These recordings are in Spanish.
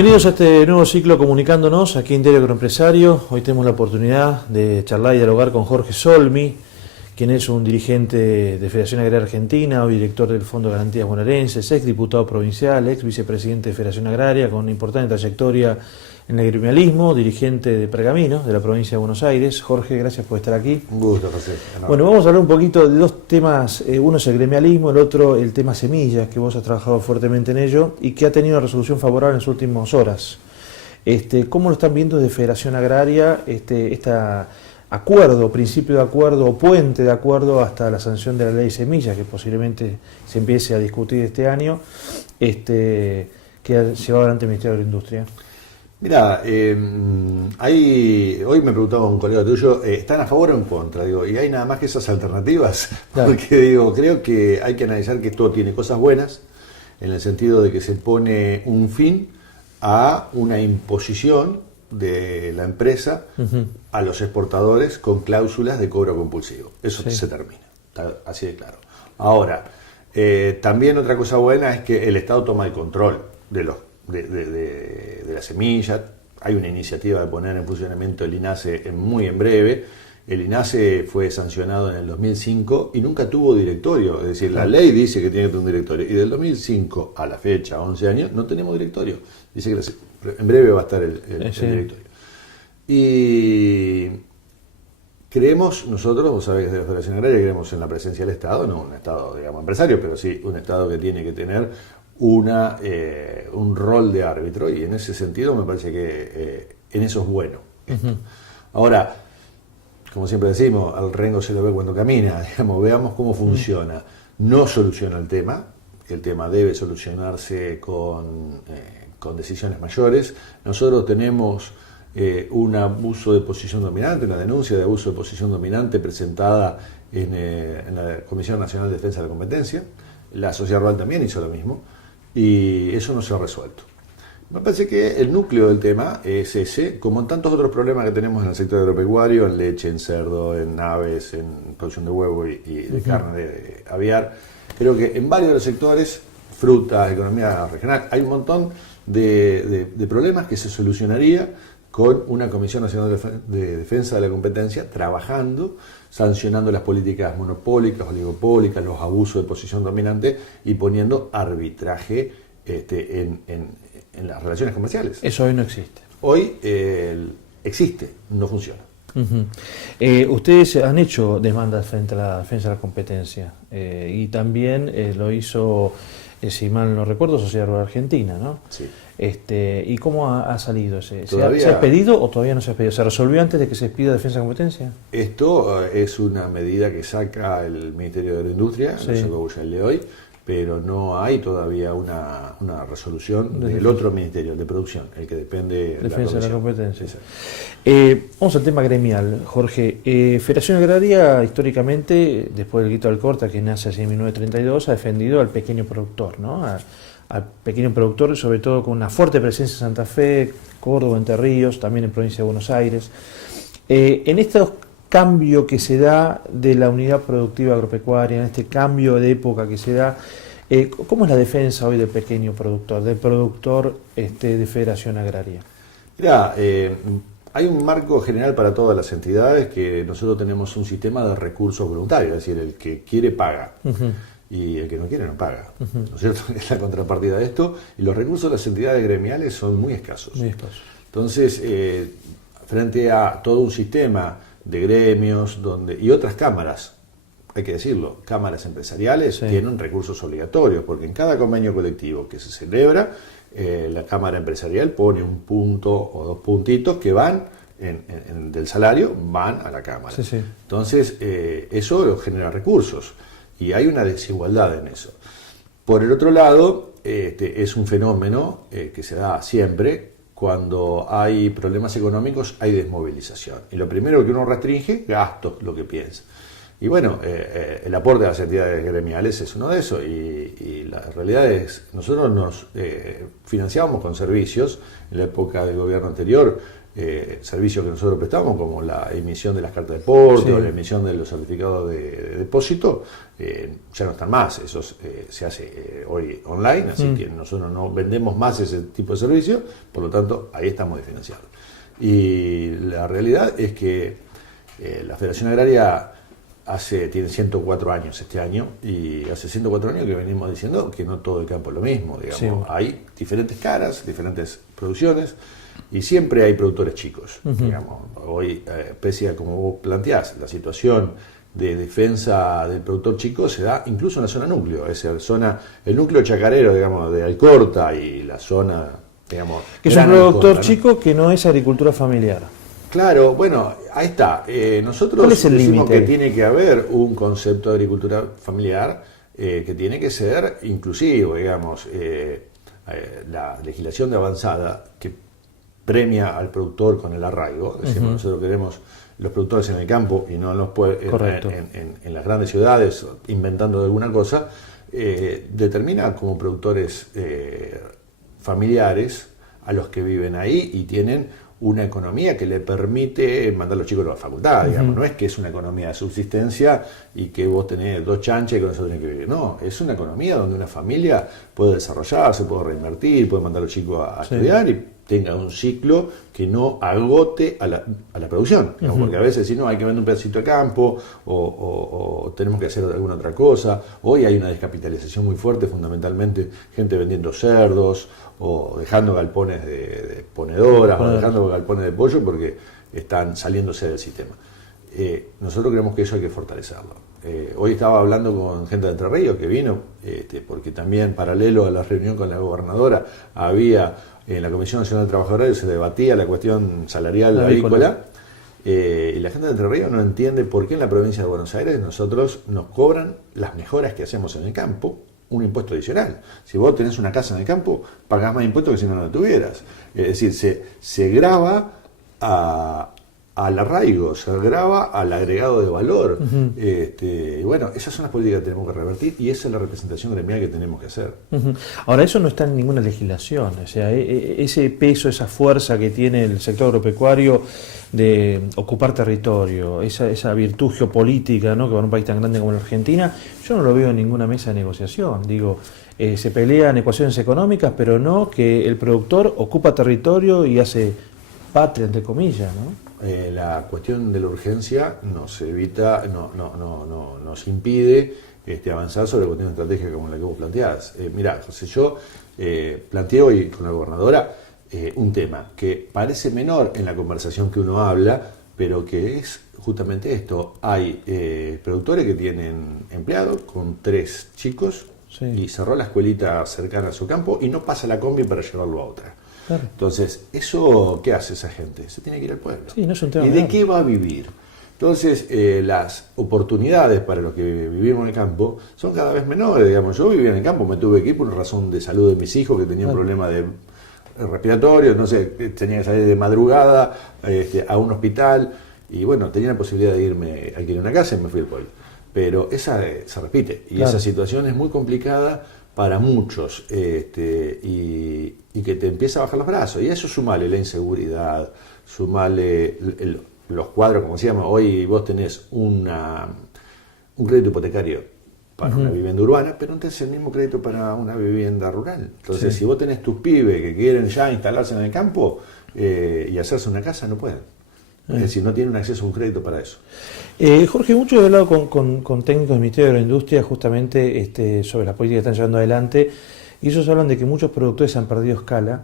Bienvenidos a este nuevo ciclo Comunicándonos aquí en Diario Agroempresario. Hoy tenemos la oportunidad de charlar y dialogar con Jorge Solmi, quien es un dirigente de Federación Agraria Argentina, hoy director del Fondo de Garantías Bonaerenses, ex diputado provincial, ex vicepresidente de Federación Agraria, con importante trayectoria en el gremialismo, dirigente de Pergaminos, de la provincia de Buenos Aires. Jorge, gracias por estar aquí. Un gusto, José. Bueno, vamos a hablar un poquito de dos temas. Uno es el gremialismo, el otro el tema semillas, que vos has trabajado fuertemente en ello y que ha tenido una resolución favorable en las últimas horas. ¿Cómo lo están viendo desde Federación Agraria este acuerdo, principio de acuerdo o puente de acuerdo hasta la sanción de la ley de semillas, que posiblemente se empiece a discutir este año, que ha llevado adelante el Ministerio de la Industria? Mira, hoy me preguntaba un colega tuyo, ¿están a favor o en contra? Digo, y hay nada más que esas alternativas, claro. Porque digo, creo que hay que analizar que esto tiene cosas buenas, en el sentido de que se pone un fin a una imposición de la empresa a los exportadores con cláusulas de cobro compulsivo. Eso se termina, está así de claro. Ahora, también otra cosa buena es que el Estado toma el control de la semilla. Hay una iniciativa de poner en funcionamiento el INASE muy en breve. El INASE fue sancionado en el 2005 y nunca tuvo directorio. Es decir, la ley dice que tiene que tener un directorio. Y del 2005 a la fecha, 11 años, no tenemos directorio. Dice que en breve va a estar el directorio. Y creemos nosotros, vos sabés que desde la Federación Agraria creemos en la presencia del Estado, no un Estado, digamos, empresario, pero sí un Estado que tiene que tener un rol de árbitro, y en ese sentido me parece que en eso es bueno. Ahora, como siempre decimos, al rengo se lo ve cuando camina, digamos, veamos cómo funciona. No soluciona el tema debe solucionarse con decisiones mayores. Nosotros tenemos un abuso de posición dominante, una denuncia de abuso de posición dominante presentada en la Comisión Nacional de Defensa de la Competencia. La sociedad rural también hizo lo mismo. Y eso no se ha resuelto. Me parece que el núcleo del tema es ese, como en tantos otros problemas que tenemos en el sector agropecuario, en leche, en cerdo, en aves, en producción de huevo y de carne de aviar. Creo que en varios de los sectores, frutas, economía regional, hay un montón de problemas que se solucionaría con una Comisión Nacional de Defensa de la Competencia trabajando, sancionando las políticas monopólicas, oligopólicas, los abusos de posición dominante y poniendo arbitraje en las relaciones comerciales. Eso hoy no existe. Hoy existe, no funciona. Ustedes han hecho demandas frente a la defensa de la competencia y también lo hizo, si mal no recuerdo, Sociedad Rural Argentina, ¿no? Sí. ¿Y cómo ha salido ese? ¿Se ha expedido o todavía no se ha expedido? ¿Se resolvió antes de que se expida defensa de competencia? Esto es una medida que saca el Ministerio de la Industria, lo sacó ya el de hoy, pero no hay todavía una resolución del otro ministerio, el de producción, el que depende de defensa de la competencia. Vamos al tema gremial, Jorge. Federación Agraria, históricamente, después del grito del Corta, que nace así en 1932, ha defendido al pequeño productor, ¿no? Al pequeño productor, sobre todo con una fuerte presencia en Santa Fe, Córdoba, Entre Ríos, también en provincia de Buenos Aires. En estos cambios que se da de la unidad productiva agropecuaria, en este cambio de época que se da, ¿cómo es la defensa hoy del pequeño productor, del productor de Federación Agraria? Mirá, hay un marco general para todas las entidades, que nosotros tenemos un sistema de recursos voluntarios, es decir, el que quiere paga. Y el que no quiere no paga, ¿no es cierto? Es la contrapartida de esto, y los recursos de las entidades gremiales son muy escasos. Entonces, frente a todo un sistema de gremios y otras cámaras, hay que decirlo, cámaras empresariales tienen recursos obligatorios, porque en cada convenio colectivo que se celebra, la cámara empresarial pone un punto o dos puntitos que van del salario, van a la cámara. Entonces, eso genera recursos. Y hay una desigualdad en eso. Por el otro lado, es un fenómeno que se da siempre. Cuando hay problemas económicos, hay desmovilización. Y lo primero que uno restringe, gastos, lo que piensa. Y bueno, el aporte de las entidades gremiales es uno de esos. Y la realidad es, nosotros nos financiábamos con servicios. En la época del gobierno anterior, servicios que nosotros prestamos, como la emisión de las cartas de porte, Sí. o la emisión de los certificados de depósito, ya no están más. Eso se hace hoy online, así que nosotros no vendemos más ese tipo de servicio, por lo tanto ahí estamos diferenciados. Y la realidad es que la Federación Agraria tiene 104 años este año, y hace 104 años que venimos diciendo que no todo el campo es lo mismo, digamos. Sí. Hay diferentes caras, diferentes producciones, y siempre hay productores chicos, digamos. Hoy, pese a, como vos planteás, la situación de defensa del productor chico se da incluso en la zona núcleo, el núcleo chacarero, digamos, de Alcorta, y la zona, digamos, Que es un Gran productor Alcorta, ¿no? chico que no es agricultura familiar. Claro, bueno, ahí está. Nosotros ¿Cuál es el decimos límite? que tiene que haber un concepto de agricultura familiar que tiene que ser inclusivo, digamos. La legislación de avanzada que premia al productor con el arraigo, decimos, nosotros queremos los productores en el campo y no en los Correcto. en las grandes ciudades inventando alguna cosa, determina como productores familiares a los que viven ahí y tienen una economía que le permite mandar a los chicos a la facultad, digamos. No es que es una economía de subsistencia y que vos tenés 2 chanchas y con eso tenés que vivir. No, es una economía donde una familia puede desarrollarse, puede reinvertir, puede mandar a los chicos a estudiar y tenga un ciclo que no agote a la producción, digamos, porque a veces si no hay que vender un pedacito de campo o tenemos que hacer alguna otra cosa. Hoy hay una descapitalización muy fuerte, fundamentalmente gente vendiendo cerdos o dejando galpones de ponedoras o dejando galpones de pollo porque están saliéndose del sistema. Nosotros creemos que eso hay que fortalecerlo. Hoy estaba hablando con gente de Entre Ríos que vino, porque también paralelo a la reunión con la gobernadora había en la Comisión Nacional de Trabajadores se debatía la cuestión salarial avícola, y la gente de Entre Ríos no entiende por qué en la provincia de Buenos Aires nosotros nos cobran las mejoras que hacemos en el campo un impuesto adicional. Si vos tenés una casa en el campo, pagás más impuestos que si no lo tuvieras. Es decir, se grava al arraigo, se grava al agregado de valor. Y bueno, esas son las políticas que tenemos que revertir y esa es la representación gremial que tenemos que hacer. Ahora, eso no está en ninguna legislación, o sea, ese peso, esa fuerza que tiene el sector agropecuario de ocupar territorio, esa virtud geopolítica, ¿no?, que para un país tan grande como la Argentina, yo no lo veo en ninguna mesa de negociación. Digo, se pelean ecuaciones económicas, pero no que el productor ocupa territorio y hace patria, entre comillas, ¿no? La cuestión de la urgencia nos evita, nos impide avanzar sobre cuestiones estratégicas como la que vos planteás. Mirá, José, yo planteé hoy con la gobernadora un tema que parece menor en la conversación que uno habla, pero que es justamente esto. Hay productores que tienen empleados con 3 chicos y cerró la escuelita cercana a su campo y no pasa la combi para llevarlo a otra. Claro. Entonces, ¿eso qué hace esa gente? Se tiene que ir al pueblo. Sí, no es un tema ¿Y de menor. qué va a vivir? Entonces, las oportunidades para los que vivimos en el campo son cada vez menores. Digamos, yo vivía en el campo, me tuve que ir por una razón de salud de mis hijos que tenían un problema de respiratorio, no sé, tenía que salir de madrugada a un hospital y bueno, tenía la posibilidad de irme a alquilar una casa y me fui al pueblo. Pero esa se repite y esa situación es muy complicada para muchos y que te empieza a bajar los brazos. Y a eso sumale la inseguridad, sumale los cuadros, como decíamos, hoy vos tenés un crédito hipotecario para una vivienda urbana, pero no tenés el mismo crédito para una vivienda rural. Entonces, si vos tenés tus pibes que quieren ya instalarse en el campo y hacerse una casa, no pueden. Es decir, no tienen acceso a un crédito para eso. Jorge, mucho he hablado con técnicos del Ministerio de la Industria justamente sobre las políticas que están llevando adelante, y ellos hablan de que muchos productores han perdido escala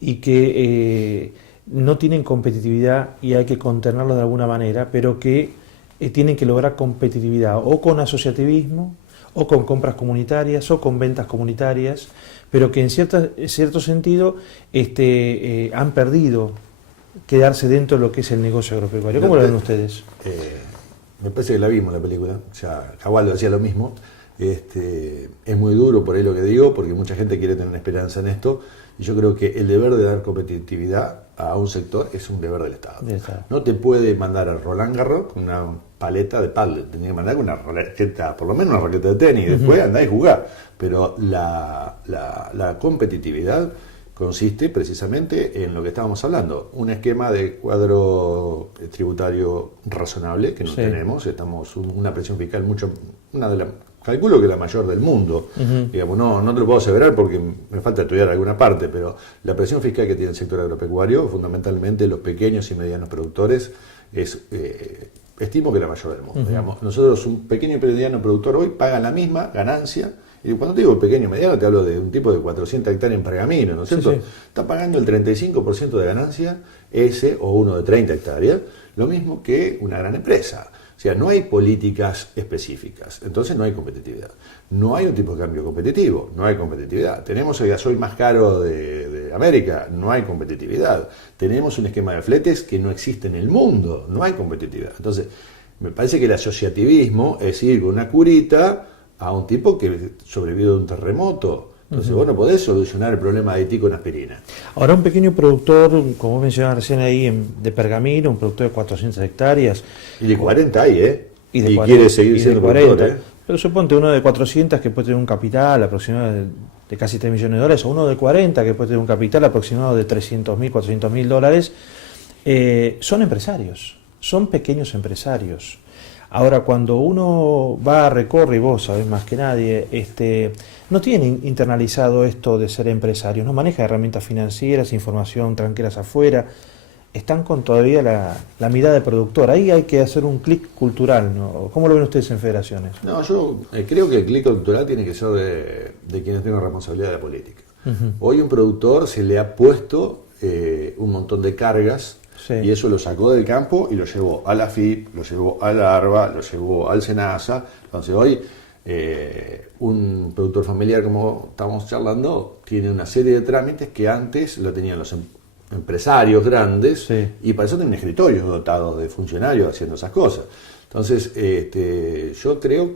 y que no tienen competitividad y hay que contenerlo de alguna manera, pero que tienen que lograr competitividad o con asociativismo, o con compras comunitarias, o con ventas comunitarias, pero que en cierto sentido han perdido quedarse dentro de lo que es el negocio agropecuario. ¿Cómo lo ven ustedes? Me parece que la vimos la película, o sea, Caballo decía lo mismo. Es muy duro por ahí lo que digo, porque mucha gente quiere tener esperanza en esto, y yo creo que el deber de dar competitividad a un sector es un deber del Estado. No te puede mandar a Roland Garros con una paleta de pádel, tenía que mandar con una raqueta, por lo menos una raqueta de tenis, y después andá y jugá. Pero la competitividad consiste precisamente en lo que estábamos hablando, un esquema de cuadro tributario razonable que no tenemos, estamos una presión fiscal calculo que la mayor del mundo, digamos, no te lo puedo aseverar porque me falta estudiar alguna parte, pero la presión fiscal que tiene el sector agropecuario, fundamentalmente los pequeños y medianos productores, estimo que la mayor del mundo. Digamos. Nosotros, un pequeño y mediano productor hoy paga la misma ganancia. Y cuando te digo pequeño y mediano, te hablo de un tipo de 400 hectáreas en Pergamino, ¿no es cierto? Sí. Está pagando el 35% de ganancia ese o uno de 30 hectáreas, lo mismo que una gran empresa. O sea, no hay políticas específicas, entonces no hay competitividad. No hay un tipo de cambio competitivo, no hay competitividad. Tenemos el gasoil más caro de América, no hay competitividad. Tenemos un esquema de fletes que no existe en el mundo, no hay competitividad. Entonces, me parece que el asociativismo es ir con una curita a un tipo que sobrevivió de un terremoto. Entonces vos no podés solucionar el problema de Haití con aspirina. Ahora un pequeño productor, como mencionaba recién ahí, de Pergamino, un productor de 400 hectáreas. Y de 40 hay, Y quiere seguir siendo 40, productor, Pero suponte uno de 400 que puede tener un capital aproximado de casi 3 millones de dólares, o uno de 40 que puede tener un capital aproximado de 300.000, 400.000 dólares. Son empresarios, son pequeños empresarios. Ahora, cuando uno recorre, y vos sabés más que nadie, no tiene internalizado esto de ser empresario, no maneja herramientas financieras, información tranquilas afuera, están con todavía la mirada de productor. Ahí hay que hacer un clic cultural, ¿no? ¿Cómo lo ven ustedes en federaciones? No, yo creo que el clic cultural tiene que ser de quienes tengan responsabilidad de la política. Hoy un productor se le ha puesto un montón de cargas. Sí. Y eso lo sacó del campo y lo llevó a la AFIP, lo llevó a la ARBA, lo llevó al SENASA. Entonces hoy un productor familiar, como estamos charlando, tiene una serie de trámites que antes lo tenían los empresarios grandes, sí. Y para eso tienen escritorios dotados de funcionarios haciendo esas cosas. Entonces yo creo,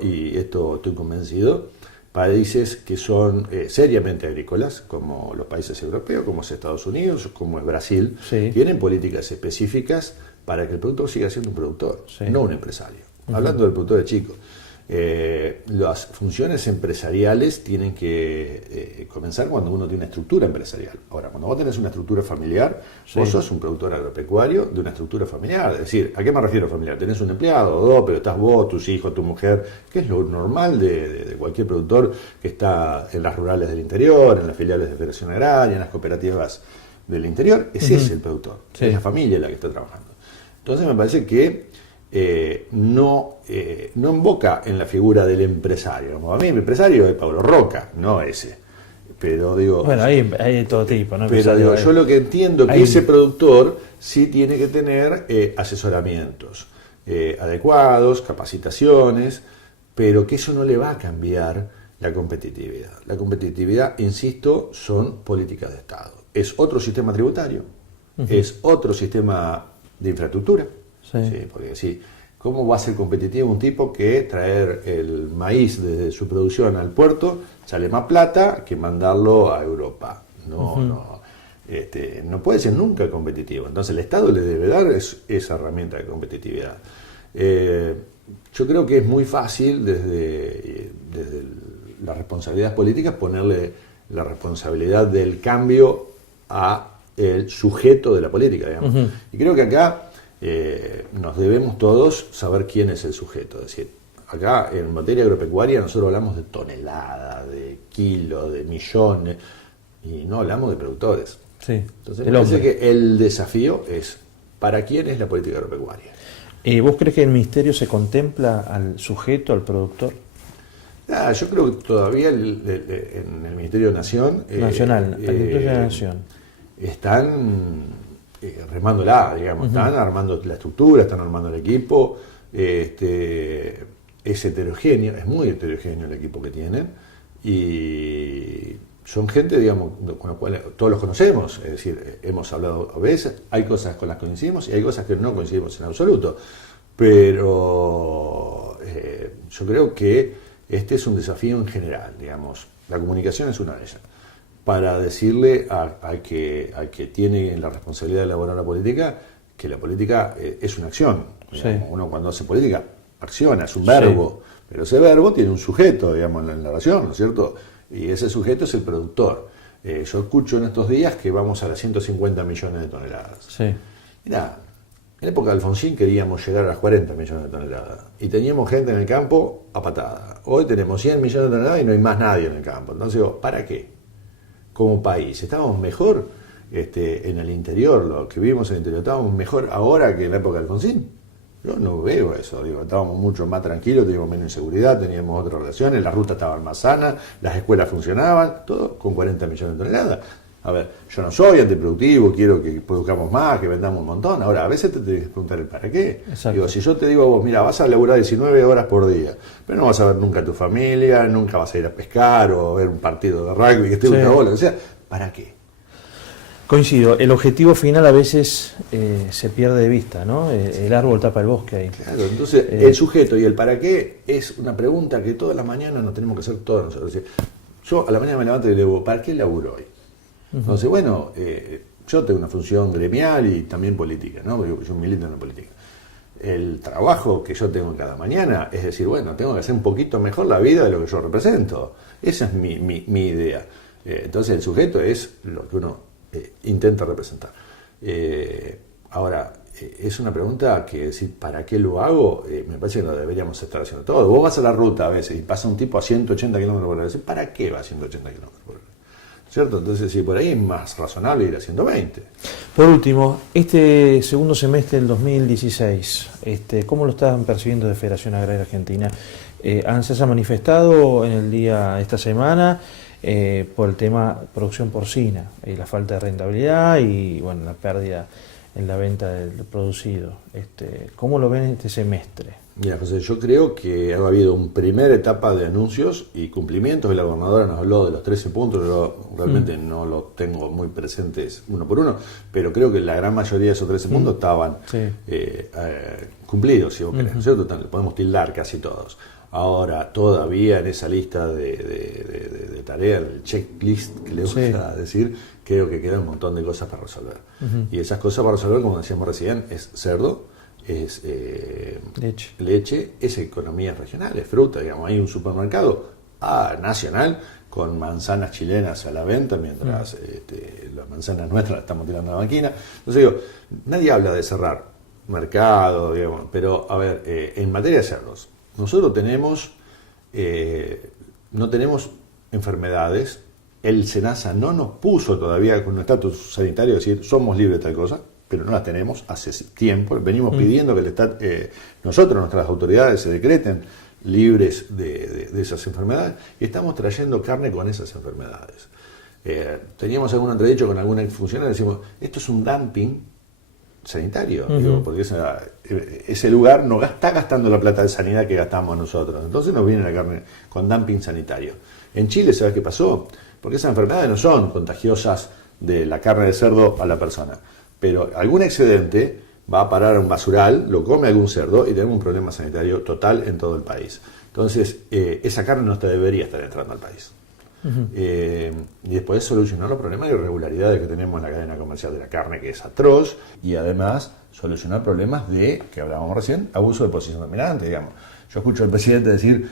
y esto estoy convencido, países que son seriamente agrícolas, como los países europeos, como es Estados Unidos, como es Brasil, sí. Tienen políticas específicas para que el productor siga siendo un productor, sí. No un empresario. Hablando del productor de chico, las funciones empresariales tienen que comenzar cuando uno tiene una estructura empresarial. Ahora, cuando vos tenés una estructura familiar, sí. Vos sos un productor agropecuario de una estructura familiar. Es decir, ¿a qué me refiero familiar? Tenés un empleado o dos, pero estás vos, tus hijos, tu mujer, que es lo normal de cualquier productor que está en las rurales del interior, en las filiales de Federación Agraria, en las cooperativas del interior. Ese es el productor, sí. Es la familia la que está trabajando. Entonces me parece que no invoca en la figura del empresario. A mí el empresario es Pablo Roca, no ese. Pero bueno, hay de todo tipo, ¿no? Pero yo lo que entiendo es que ese productor sí tiene que tener asesoramientos adecuados, capacitaciones, pero que eso no le va a cambiar la competitividad. La competitividad, insisto, son políticas de Estado. Es otro sistema tributario, es otro sistema de infraestructura. Sí. Sí, porque sí, ¿cómo va a ser competitivo un tipo que traer el maíz desde su producción al puerto sale más plata que mandarlo a Europa? No puede ser nunca competitivo. Entonces el Estado le debe dar esa herramienta de competitividad. Yo creo que es muy fácil desde las responsabilidades políticas ponerle la responsabilidad del cambio a el sujeto de la política, digamos. Y creo que acá nos debemos todos saber quién es el sujeto. Es decir, acá en materia agropecuaria nosotros hablamos de toneladas, de kilos, de millones, y no hablamos de productores. Sí, entonces me parece que el desafío es ¿para quién es la política agropecuaria? ¿Vos crees que en el Ministerio se contempla al sujeto, al productor? Yo creo que todavía en el Ministerio de Nación están remándola, digamos, están armando la estructura, están armando el equipo, es heterogéneo, es muy heterogéneo el equipo que tienen, y son gente, digamos, con la cual todos los conocemos, es decir, hemos hablado a veces, hay cosas con las que coincidimos y hay cosas que no coincidimos en absoluto, pero yo creo que este es un desafío en general, digamos, la comunicación es una de ellas. Para decirle al que tiene la responsabilidad de elaborar la política, que la política es una acción. Sí. Uno cuando hace política acciona, es un verbo, sí. Pero ese verbo tiene un sujeto, digamos, en la narración, ¿no es cierto? Y ese sujeto es el productor. Yo escucho en estos días que vamos a las 150 millones de toneladas. Sí. Mirá, en la época de Alfonsín queríamos llegar a las 40 millones de toneladas y teníamos gente en el campo a patada. Hoy tenemos 100 millones de toneladas y no hay más nadie en el campo. Entonces digo, ¿para qué? Como país, ¿estábamos mejor en el interior, lo que vivimos en el interior, estábamos mejor ahora que en la época de Alfonsín? Yo no veo eso, digo, estábamos mucho más tranquilos, teníamos menos inseguridad, teníamos otras relaciones, las rutas estaban más sanas, las escuelas funcionaban, todo con 40 millones de toneladas. A ver, yo no soy antiproductivo, quiero que produzcamos más, que vendamos un montón. Ahora, a veces te tienes que preguntar el para qué. Exacto. Digo, si yo te digo a vos, mira, vas a laburar 19 horas por día, pero no vas a ver nunca a tu familia, nunca vas a ir a pescar o a ver un partido de rugby que esté una bola, o sea, ¿para qué? Coincido, el objetivo final a veces se pierde de vista, ¿no? El árbol tapa el bosque ahí. Claro, entonces el sujeto y el para qué es una pregunta que todas las mañanas nos tenemos que hacer todos nosotros. Yo a la mañana me levanto y le digo, ¿para qué laburo hoy? Entonces, bueno, yo tengo una función gremial y también política, ¿no? Porque yo milito en la política. El trabajo que yo tengo cada mañana es decir, bueno, tengo que hacer un poquito mejor la vida de lo que yo represento. Esa es mi idea. Entonces, el sujeto es lo que uno intenta representar. Ahora, es una pregunta que decir, ¿para qué lo hago? Me parece que lo deberíamos estar haciendo todo. Vos vas a la ruta a veces y pasa un tipo a 180 kilómetros por hora. ¿Para qué va a 180 kilómetros por hora? ¿Cierto? Entonces, sí, por ahí es más razonable ir a 120. Por último, este segundo semestre del 2016, ¿cómo lo están percibiendo de Federación Agraria Argentina? Se ha manifestado en el día esta semana por el tema producción porcina y la falta de rentabilidad y bueno, la pérdida en la venta del producido. ¿Cómo lo ven este semestre? Mira, José, yo creo que ha habido una primera etapa de anuncios y cumplimientos, y la gobernadora nos habló de los 13 puntos, yo realmente no los tengo muy presentes uno por uno, pero creo que la gran mayoría de esos 13 puntos estaban cumplidos, si vos querés, ¿no es cierto? Le podemos tildar casi todos. Ahora, todavía en esa lista de tareas, el checklist que le gusta decir, creo que queda un montón de cosas para resolver. Y esas cosas para resolver, como decíamos recién, es cerdo, es leche, es economía regional, es fruta, digamos, hay un supermercado nacional con manzanas chilenas a la venta, mientras las manzanas nuestras las estamos tirando a la máquina. Entonces digo, nadie habla de cerrar mercado, digamos, pero a ver, en materia de cerdos, nosotros no tenemos enfermedades, el SENASA no nos puso todavía con un estatus sanitario, es decir, somos libres de tal cosa, pero no las tenemos hace tiempo. Venimos pidiendo que nosotros, nuestras autoridades, se decreten libres de esas enfermedades y estamos trayendo carne con esas enfermedades. Teníamos algún entredicho con alguna funcionaria, decimos, esto es un dumping sanitario, digo, porque ese lugar no está gastando la plata de sanidad que gastamos nosotros, entonces nos viene la carne con dumping sanitario. En Chile, ¿sabes qué pasó? Porque esas enfermedades no son contagiosas de la carne de cerdo a la persona, pero algún excedente va a parar a un basural, lo come algún cerdo y tenemos un problema sanitario total en todo el país. Entonces, esa carne no debería estar entrando al país. Y después solucionar los problemas de irregularidades que tenemos en la cadena comercial de la carne, que es atroz, y además solucionar problemas que hablábamos recién, abuso de posición dominante, digamos. Yo escucho al presidente decir,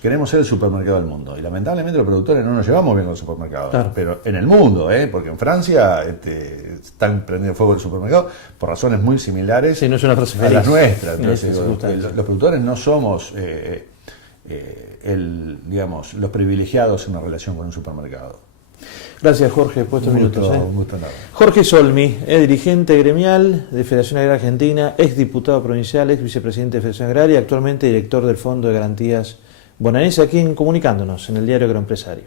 queremos ser el supermercado del mundo, y lamentablemente los productores no nos llevamos bien con los supermercados, claro. Pero en el mundo, porque en Francia están prendiendo fuego el supermercado por razones muy similares no es una frase a las nuestras. Entonces, los productores no somos los privilegiados en una relación con un supermercado. Gracias, Jorge, por estos minutos. Un gusto nada. Jorge Solmi, es dirigente gremial de Federación Agraria Argentina, ex diputado provincial, ex vicepresidente de Federación Agraria, actualmente director del Fondo de Garantías Bonaerense, aquí Comunicándonos en el diario Agroempresario.